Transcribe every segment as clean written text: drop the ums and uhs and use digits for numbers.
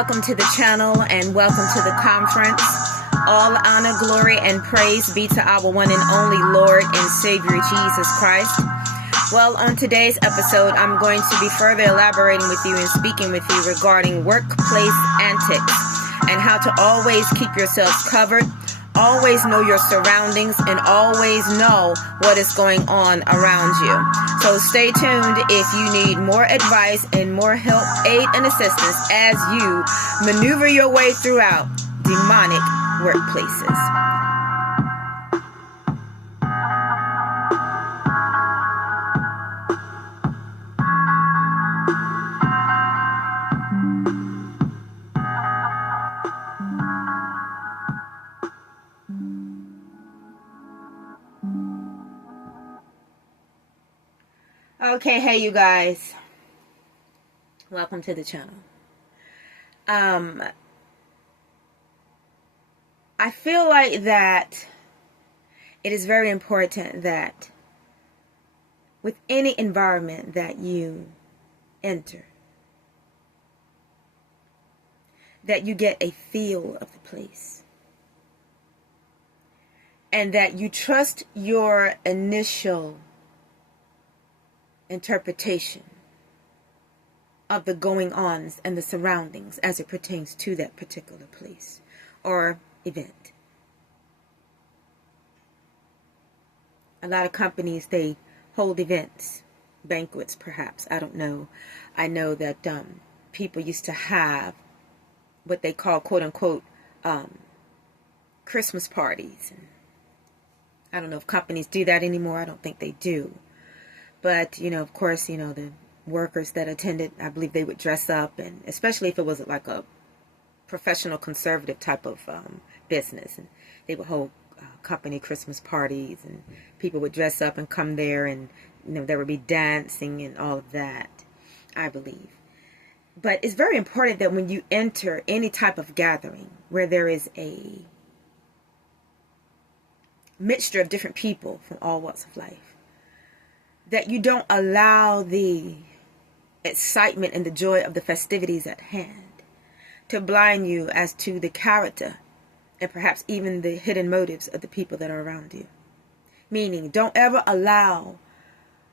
welcome to the channel and welcome to the conference. All honor, glory, and praise be to our one and only Lord and Savior Jesus Christ. Well, on today's episode, I'm going to be further elaborating with you and speaking with you regarding workplace antics and how to always keep yourself covered, always know your surroundings, and always know what is going on around you. So stay tuned if you need more advice and more help, aid, and assistance as you maneuver your way throughout demonic workplaces. Okay, hey you guys, welcome to the channel. I feel like that it is very important that with any environment that you enter, that you get a feel of the place and that you trust your initial interpretation of the going-ons and the surroundings as it pertains to that particular place or event. A lot of companies, they hold events, banquets perhaps, I don't know. I know that people used to have what they call quote-unquote Christmas parties. And I don't know if companies do that anymore. I don't think they do. But, of course, the workers that attended, I believe they would dress up, and especially if it was like a professional conservative type of business, and they would hold company Christmas parties, and people would dress up and come there, and, there would be dancing and all of that, I believe. But it's very important that when you enter any type of gathering where there is a mixture of different people from all walks of life, that you don't allow the excitement and the joy of the festivities at hand to blind you as to the character and perhaps even the hidden motives of the people that are around you. Meaning, don't ever allow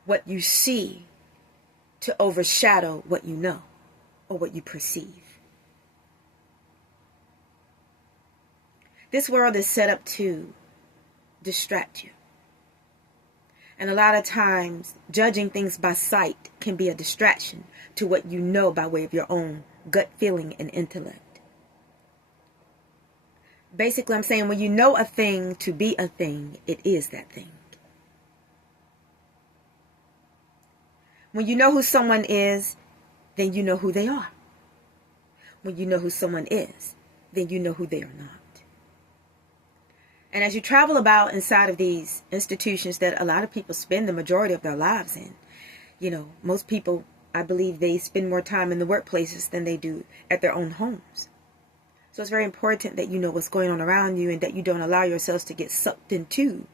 what you see to overshadow what you know or what you perceive. This world is set up to distract you. And a lot of times, judging things by sight can be a distraction to what you know by way of your own gut feeling and intellect. Basically, I'm saying when you know a thing to be a thing, it is that thing. When you know who someone is, then you know who they are. When you know who someone is, then you know who they are not. And as you travel about inside of these institutions that a lot of people spend the majority of their lives in, most people, I believe, they spend more time in the workplaces than they do at their own homes. So it's very important that you know what's going on around you and that you don't allow yourselves to get sucked into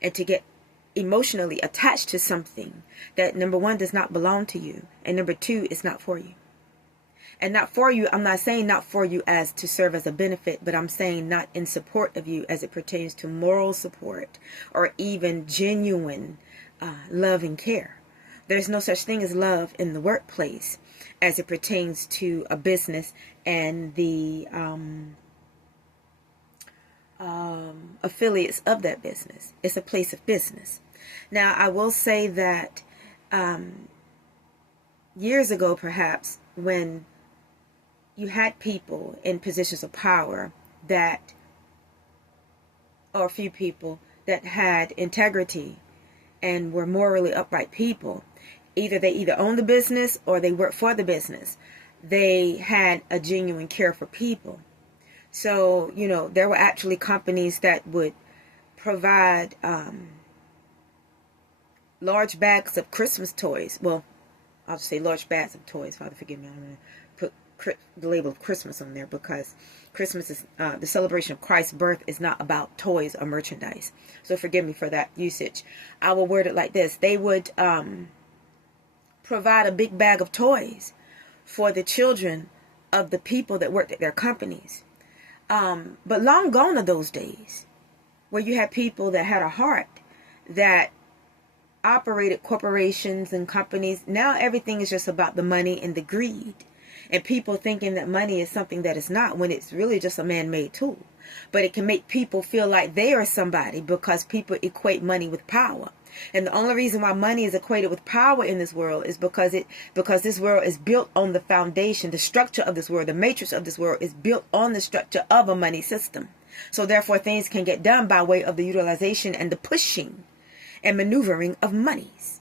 and to get emotionally attached to something that, number one, does not belong to you, and number two, is not for you. And not for you, I'm not saying not for you as to serve as a benefit, but I'm saying not in support of you as it pertains to moral support or even genuine love and care. There's no such thing as love in the workplace as it pertains to a business and the affiliates of that business. It's a place of business. Now, I will say that years ago, perhaps, when you had people in positions of power or a few people that had integrity and were morally upright people, they owned the business or they worked for the business. They had a genuine care for people. So, there were actually companies that would provide large bags of Christmas toys. Well, I'll just say large bags of toys. Father, forgive me. I'm going to put the label of Christmas on there because Christmas is the celebration of Christ's birth is not about toys or merchandise. So forgive me for that usage. I will word it like this. They would provide a big bag of toys for the children of the people that worked at their companies. But long gone are those days where you had people that had a heart that operated corporations and companies. Now everything is just about the money and the greed. And people thinking that money is something that is not, when it's really just a man-made tool. But it can make people feel like they are somebody because people equate money with power. And the only reason why money is equated with power in this world is because this world is built on the foundation, the structure of this world, the matrix of this world is built on the structure of a money system. So therefore things can get done by way of the utilization and the pushing and maneuvering of monies.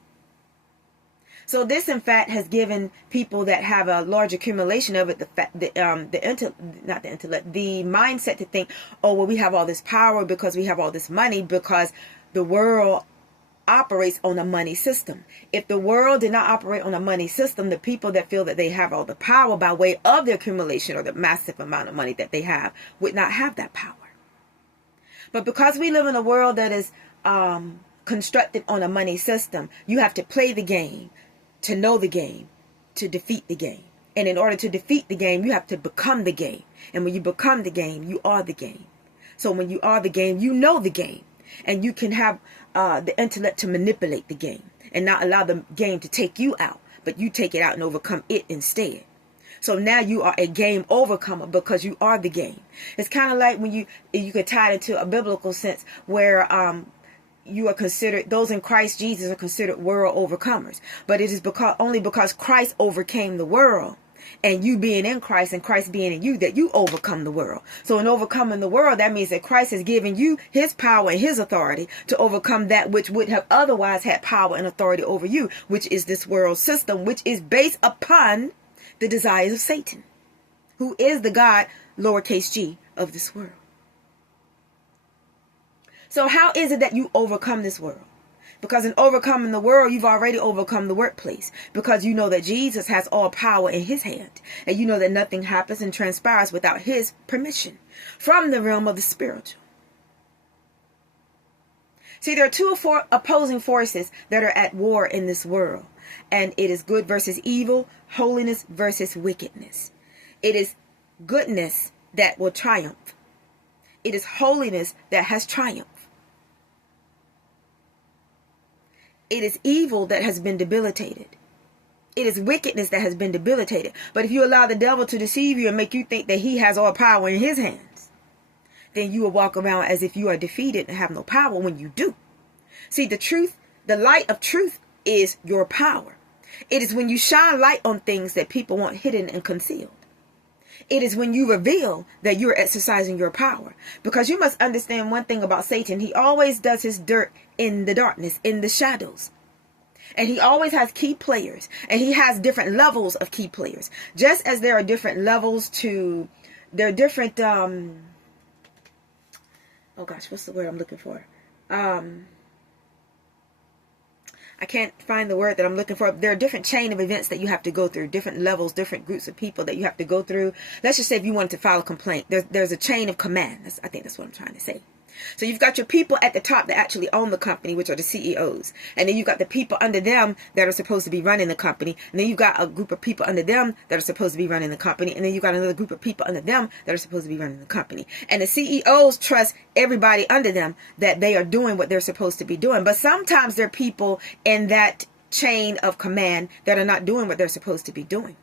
So this, in fact, has given people that have a large accumulation of it the mindset to think, oh, well, we have all this power because we have all this money, because the world operates on a money system. If the world did not operate on a money system, the people that feel that they have all the power by way of the accumulation or the massive amount of money that they have would not have that power. But because we live in a world that is constructed on a money system, you have to play the game to know the game, to defeat the game. And in order to defeat the game, you have to become the game. And when you become the game, you are the game. So when you are the game, you know the game. And you can have the intellect to manipulate the game and not allow the game to take you out, but you take it out and overcome it instead. So now you are a game overcomer because you are the game. It's kind of like when you could tie it into a biblical sense where you are considered, those in Christ Jesus are considered world overcomers. But it is only because Christ overcame the world, and you being in Christ and Christ being in you, that you overcome the world. So in overcoming the world, that means that Christ has given you his power and his authority to overcome that which would have otherwise had power and authority over you, which is this world system, which is based upon the desires of Satan, who is the God, lowercase g, of this world. So how is it that you overcome this world? Because in overcoming the world, you've already overcome the workplace. Because you know that Jesus has all power in his hand. And you know that nothing happens and transpires without his permission from the realm of the spiritual. See, there are two opposing forces that are at war in this world. And it is good versus evil, holiness versus wickedness. It is goodness that will triumph. It is holiness that has triumphed. It is evil that has been debilitated. It is wickedness that has been debilitated. But if you allow the devil to deceive you and make you think that he has all power in his hands, then you will walk around as if you are defeated and have no power when you do. See, the truth, the light of truth is your power. It is when you shine light on things that people want hidden and concealed. It is when you reveal that you're exercising your power. Because you must understand one thing about Satan. He always does his dirt in the darkness, in the shadows. And he always has key players. And he has different levels of key players. Just as there are different levels there are different, oh gosh, what's the word I'm looking for? I can't find the word that I'm looking for. There are different chain of events that you have to go through, different levels, different groups of people that you have to go through. Let's just say if you wanted to file a complaint, there's a chain of command. I think that's what I'm trying to say. So you've got your people at the top that actually own the company, which are the CEOs. And then you've got the people under them that are supposed to be running the company. And then you've got a group of people under them that are supposed to be running the company. And then you've got another group of people under them that are supposed to be running the company. And the CEOs trust everybody under them that they are doing what they're supposed to be doing. But sometimes there are people in that chain of command that are not doing what they're supposed to be doing.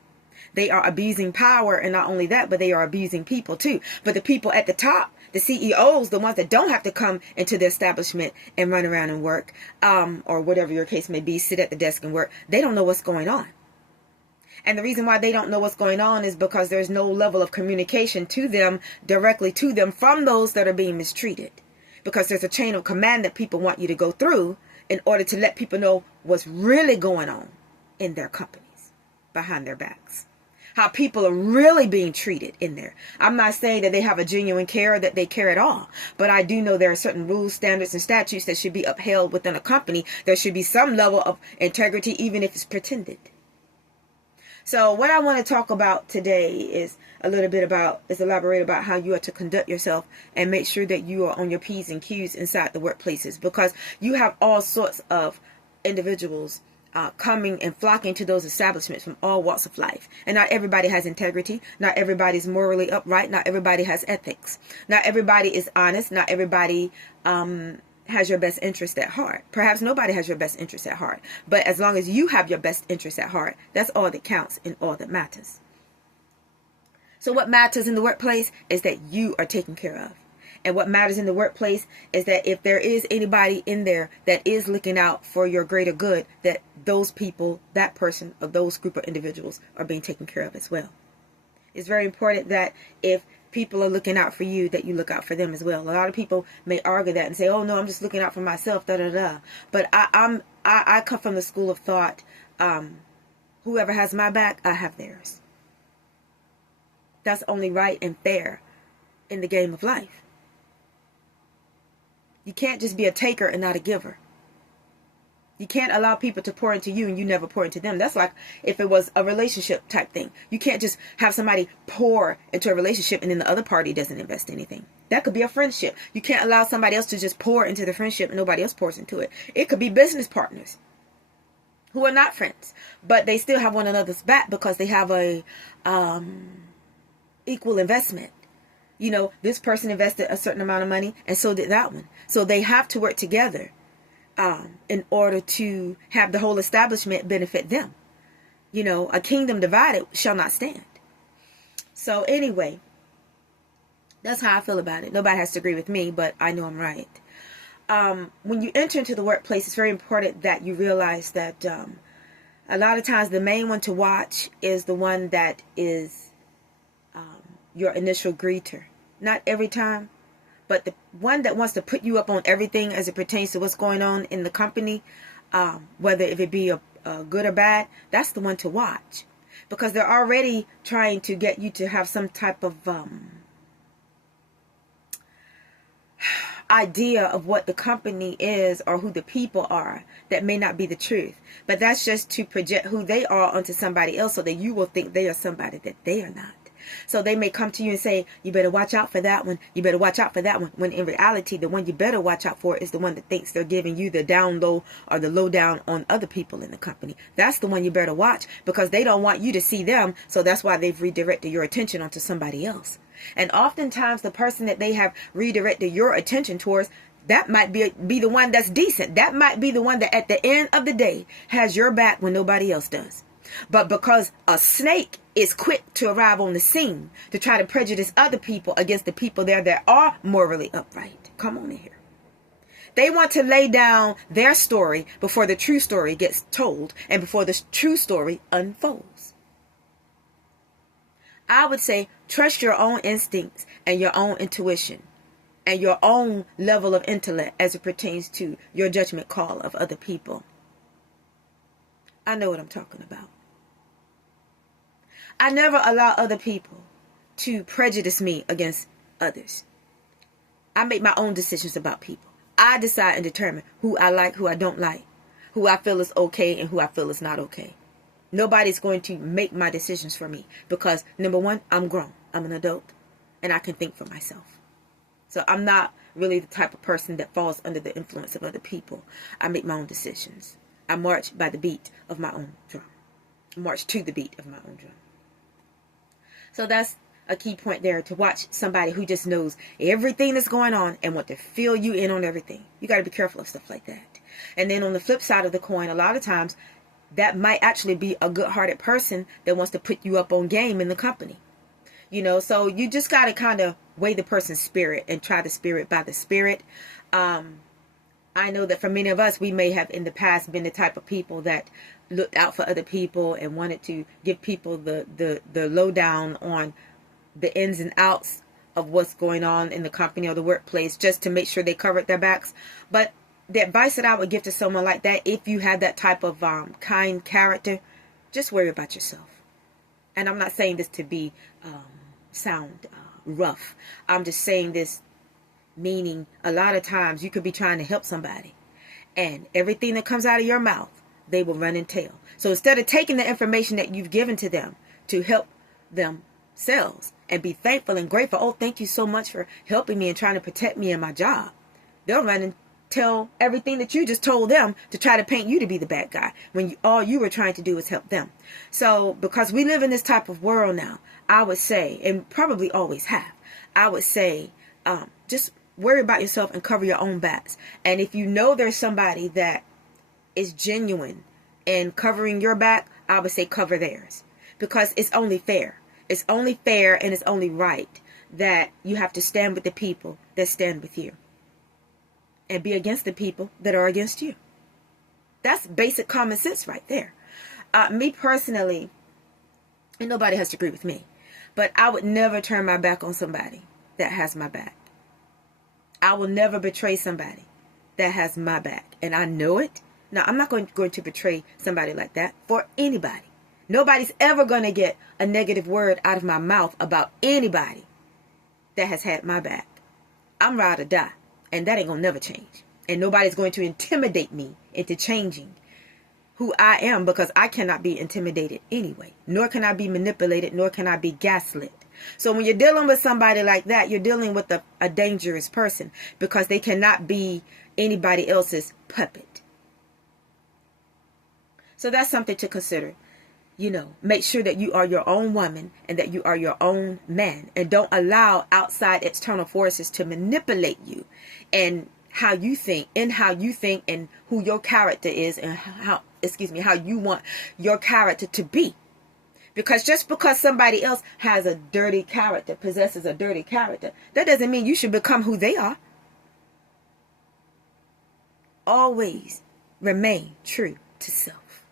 They are abusing power, and not only that, but they are abusing people too. But the people at the top, the CEOs, the ones that don't have to come into the establishment and run around and work, or whatever your case may be, sit at the desk and work, they don't know what's going on. And the reason why they don't know what's going on is because there's no level of communication to them, directly to them, from those that are being mistreated. Because there's a chain of command that people want you to go through in order to let people know what's really going on in their companies, behind their backs. How people are really being treated in there. I'm not saying that they have a genuine care or that they care at all. But I do know there are certain rules, standards, and statutes that should be upheld within a company. There should be some level of integrity, even if it's pretended. So what I want to talk about today is elaborate about how you are to conduct yourself and make sure that you are on your P's and Q's inside the workplaces. Because you have all sorts of individuals coming and flocking to those establishments from all walks of life. And not everybody has integrity. Not everybody's morally upright. Not everybody has ethics. Not everybody is honest. Not everybody has your best interest at heart. Perhaps nobody has your best interest at heart. But as long as you have your best interest at heart, that's all that counts and all that matters. So what matters in the workplace is that you are taken care of. And what matters in the workplace is that if there is anybody in there that is looking out for your greater good, that those people, that person, or those group of individuals are being taken care of as well. It's very important that if people are looking out for you, that you look out for them as well. A lot of people may argue that and say, "Oh no, I'm just looking out for myself." Da da da. But I come from the school of thought. Whoever has my back, I have theirs. That's only right and fair in the game of life. You can't just be a taker and not a giver. You can't allow people to pour into you and you never pour into them. That's like if it was a relationship type thing. You can't just have somebody pour into a relationship and then the other party doesn't invest anything. That could be a friendship. You can't allow somebody else to just pour into the friendship and nobody else pours into it. It could be business partners who are not friends, but they still have one another's back because they have a equal investment. You know, this person invested a certain amount of money and so did that one. So they have to work together in order to have the whole establishment benefit them. You know, a kingdom divided shall not stand. So anyway, that's how I feel about it. Nobody has to agree with me, but I know I'm right. When you enter into the workplace, it's very important that you realize that a lot of times the main one to watch is the one that is your initial greeter. Not every time, but the one that wants to put you up on everything as it pertains to what's going on in the company, whether if it be a good or bad, that's the one to watch. Because they're already trying to get you to have some type of idea of what the company is or who the people are that may not be the truth. But that's just to project who they are onto somebody else so that you will think they are somebody that they are not. So they may come to you and say, "You better watch out for that one. You better watch out for that one." When in reality, the one you better watch out for is the one that thinks they're giving you the down low or the lowdown on other people in the company. That's the one you better watch because they don't want you to see them. So that's why they've redirected your attention onto somebody else. And oftentimes the person that they have redirected your attention towards, that might be the one that's decent. That might be the one that at the end of the day has your back when nobody else does. But because a snake is quick to arrive on the scene to try to prejudice other people against the people there that are morally upright. Come on in here. They want to lay down their story before the true story gets told and before the true story unfolds. I would say trust your own instincts and your own intuition and your own level of intellect as it pertains to your judgment call of other people. I know what I'm talking about. I never allow other people to prejudice me against others. I make my own decisions about people. I decide and determine who I like, who I don't like, who I feel is okay and who I feel is not okay. Nobody's going to make my decisions for me because, number one, I'm grown. I'm an adult and I can think for myself. So I'm not really the type of person that falls under the influence of other people. I make my own decisions. I march by the beat of my own drum. March to the beat of my own drum. So that's a key point there, to watch somebody who just knows everything that's going on and want to fill you in on everything. You got to be careful of stuff like that. And then on the flip side of the coin, a lot of times that might actually be a good-hearted person that wants to put you up on game in the company. You know, so you just got to kind of weigh the person's spirit and try the spirit by the spirit. I know that for many of us, we may have in the past been the type of people that looked out for other people and wanted to give people the lowdown on the ins and outs of what's going on in the company or the workplace just to make sure they covered their backs. But the advice that I would give to someone like that, if you have that type of kind character, just worry about yourself. And I'm not saying this to be sound rough. I'm just saying this meaning a lot of times you could be trying to help somebody and everything that comes out of your mouth, they will run and tell. So instead of taking the information that you've given to them to help themselves and be thankful and grateful, "Oh, thank you so much for helping me and trying to protect me in my job," they'll run and tell everything that you just told them to try to paint you to be the bad guy when all you were trying to do was help them. So because we live in this type of world now, I would say, and probably always have, I would say, just worry about yourself and cover your own backs. And if you know there's somebody that is genuine in covering your back, I would say cover theirs, because it's only fair. It's only fair and it's only right that you have to stand with the people that stand with you and be against the people that are against you. That's basic common sense right there. Me personally, and nobody has to agree with me, but I would never turn my back on somebody that has my back. I will never betray somebody that has my back, and I know it. Now, I'm not going to betray somebody like that for anybody. Nobody's ever going to get a negative word out of my mouth about anybody that has had my back. I'm ride or die, and that ain't going to never change. And nobody's going to intimidate me into changing who I am, because I cannot be intimidated anyway. Nor can I be manipulated, nor can I be gaslit. So when you're dealing with somebody like that, you're dealing with a dangerous person, because they cannot be anybody else's puppet. So that's something to consider. Make sure that you are your own woman and that you are your own man, and don't allow outside external forces to manipulate you and how you think and who your character is and how you want your character to be. Because just because somebody else has a dirty character, possesses a dirty character, that doesn't mean you should become who they are. Always remain true to self.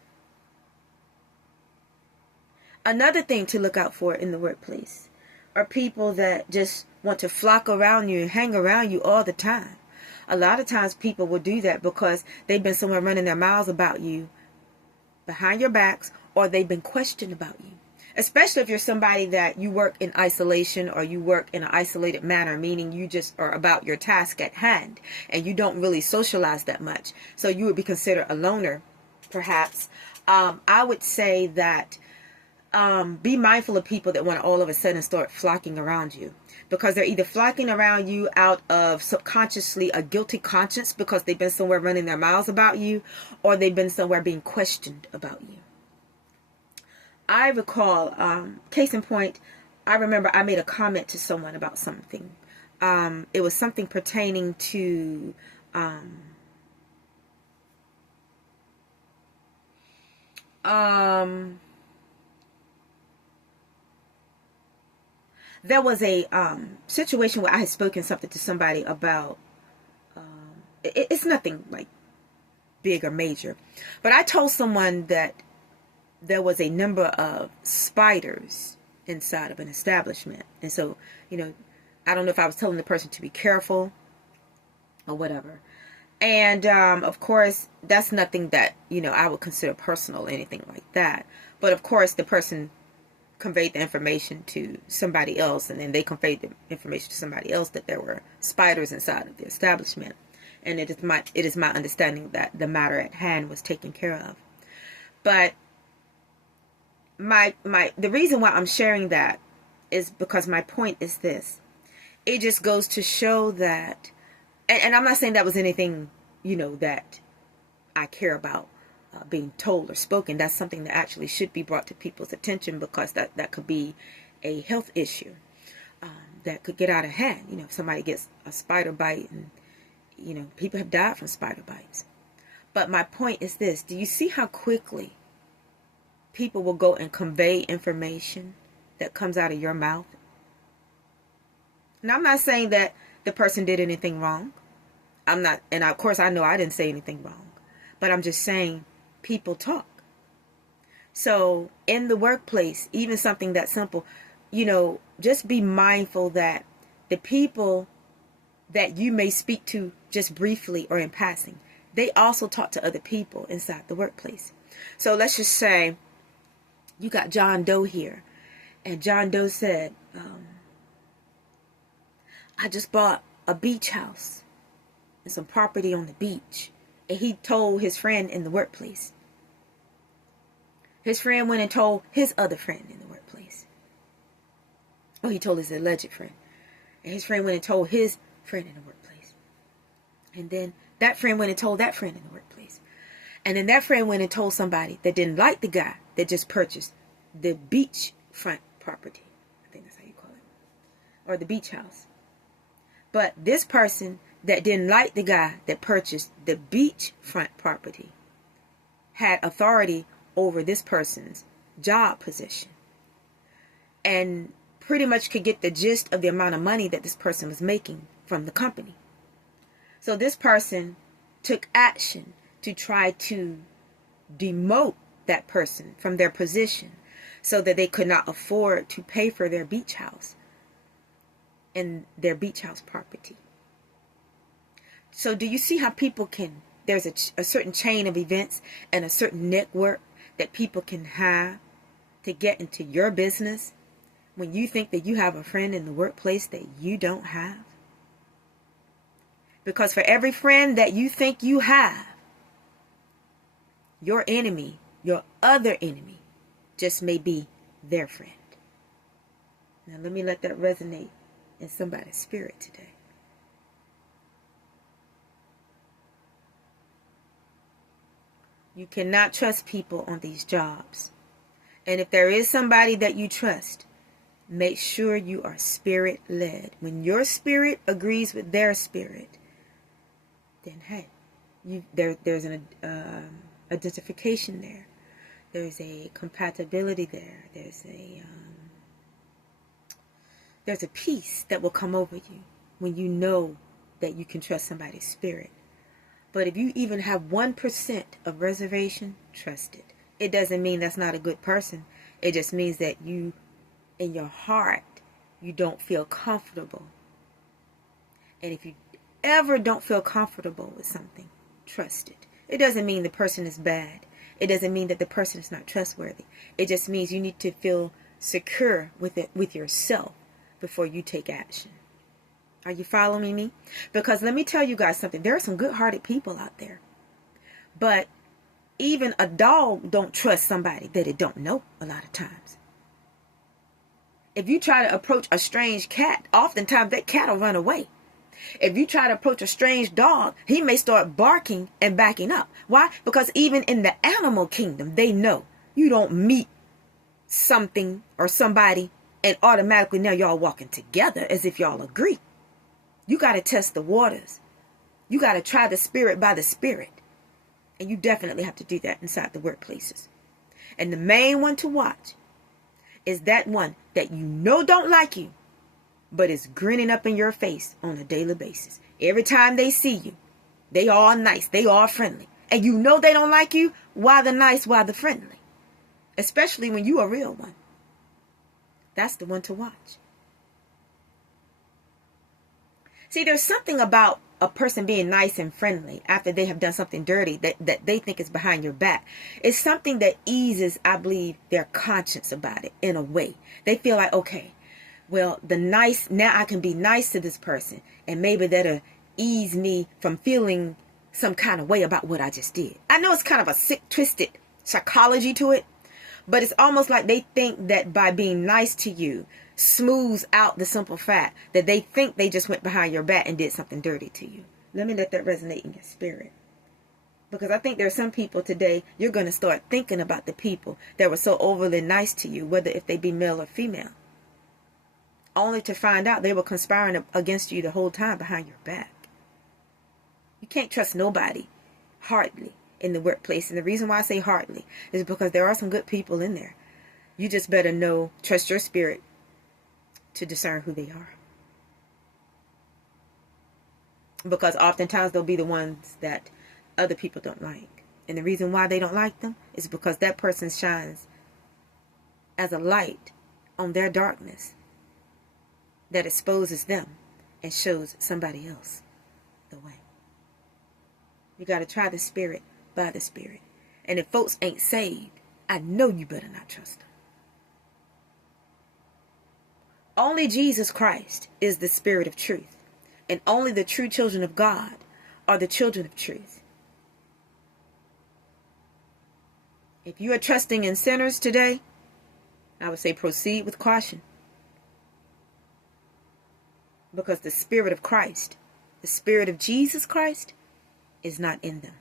Another thing to look out for in the workplace are people that just want to flock around you and hang around you all the time. A lot of times people will do that because they've been somewhere running their mouths about you behind your backs, or they've been questioned about you. Especially if you're somebody that you work in isolation, or you work in an isolated manner, meaning you just are about your task at hand and you don't really socialize that much. So you would be considered a loner, perhaps. I would say that be mindful of people that want to all of a sudden start flocking around you, because they're either flocking around you out of subconsciously a guilty conscience because they've been somewhere running their mouths about you, or they've been somewhere being questioned about you. I recall, case in point, I remember I made a comment to someone about something. It was something pertaining to there was a situation where I had spoken something to somebody about, it's nothing like big or major, but I told someone that there was a number of spiders inside of an establishment. And so, I don't know if I was telling the person to be careful or whatever. And, of course, that's nothing that, I would consider personal or anything like that. But, of course, the person conveyed the information to somebody else, and then they conveyed the information to somebody else that there were spiders inside of the establishment. And it is my understanding that the matter at hand was taken care of. But the reason why I'm sharing that is because my point is this. It just goes to show that, and I'm not saying that was anything, that I care about being told or spoken. That's something that actually should be brought to people's attention, because that could be a health issue that could get out of hand. If somebody gets a spider bite, and, people have died from spider bites. But my point is this. Do you see how quickly people will go and convey information that comes out of your mouth? Now, I'm not saying that the person did anything wrong. I'm not, and of course I know I didn't say anything wrong, but I'm just saying people talk. So in the workplace, even something that simple, just be mindful that the people that you may speak to just briefly or in passing, they also talk to other people inside the workplace. So let's just say you got John Doe here, and John Doe said, I just bought a beach house and some property on the beach. And he told his friend in the workplace. His friend went and told his other friend in the workplace. Oh, he told his alleged friend. And his friend went and told his friend in the workplace. And then That friend went and told that friend in the workplace. And then that friend went and told somebody that didn't like the guy that just purchased the beachfront property. I think that's how you call it. Or the beach house. But this person that didn't like the guy that purchased the beachfront property had authority over this person's job position. And pretty much could get the gist of the amount of money that this person was making from the company. So this person took action to try to demote that person from their position so that they could not afford to pay for their beach house and their beach house property. So do you see how people can, there's a certain chain of events and a certain network that people can have to get into your business when you think that you have a friend in the workplace that you don't have? Because for every friend that you think you have, your enemy, your other enemy, just may be their friend. Now let me let that resonate in somebody's spirit today. You cannot trust people on these jobs. And if there is somebody that you trust, make sure you are spirit-led. When your spirit agrees with their spirit, then hey, there's an identification there. There's a compatibility there. There's a peace that will come over you when you know that you can trust somebody's spirit. But if you even have 1% of reservation, trust it. It doesn't mean that's not a good person. It just means that you, in your heart, you don't feel comfortable. And if you ever don't feel comfortable with something, trust it. It doesn't mean the person is bad. It doesn't mean that the person is not trustworthy. It just means you need to feel secure with it, with yourself, before you take action. Are you following me? Because let me tell you guys something. There are some good-hearted people out there. But even a dog don't trust somebody that it don't know a lot of times. If you try to approach a strange cat, oftentimes that cat will run away. If you try to approach a strange dog, he may start barking and backing up. Why? Because even in the animal kingdom, they know you don't meet something or somebody and automatically now y'all walking together as if y'all agree. You got to test the waters. You got to try the spirit by the spirit. And you definitely have to do that inside the workplaces. And the main one to watch is that one that you know don't like you, but is grinning up in your face on a daily basis. Every time they see you, they all nice, they all friendly. And you know they don't like you. Why the nice, why the friendly? Especially when you a real one. That's the one to watch. See, there's something about a person being nice and friendly after they have done something dirty that they think is behind your back. It's something that eases, I believe, their conscience about it in a way. They feel like, okay, well, now I can be nice to this person, and maybe that'll ease me from feeling some kind of way about what I just did. I know it's kind of a sick, twisted psychology to it, but it's almost like they think that by being nice to you smooths out the simple fact that they think they just went behind your back and did something dirty to you. Let me let that resonate in your spirit. Because I think there are some people today, you're going to start thinking about the people that were so overly nice to you, whether if they be male or female, only to find out they were conspiring against you the whole time behind your back. You can't trust nobody hardly in the workplace. And the reason why I say hardly is because there are some good people in there. You just better trust your spirit to discern who they are. Because oftentimes they'll be the ones that other people don't like. And the reason why they don't like them is because that person shines as a light on their darkness that exposes them and shows somebody else the way. You got to try the spirit by the spirit. And if folks ain't saved, I know you better not trust them. Only Jesus Christ is the spirit of truth. And only the true children of God are the children of truth. If you are trusting in sinners today, I would say proceed with caution. Because the spirit of Christ, the spirit of Jesus Christ, is not in them.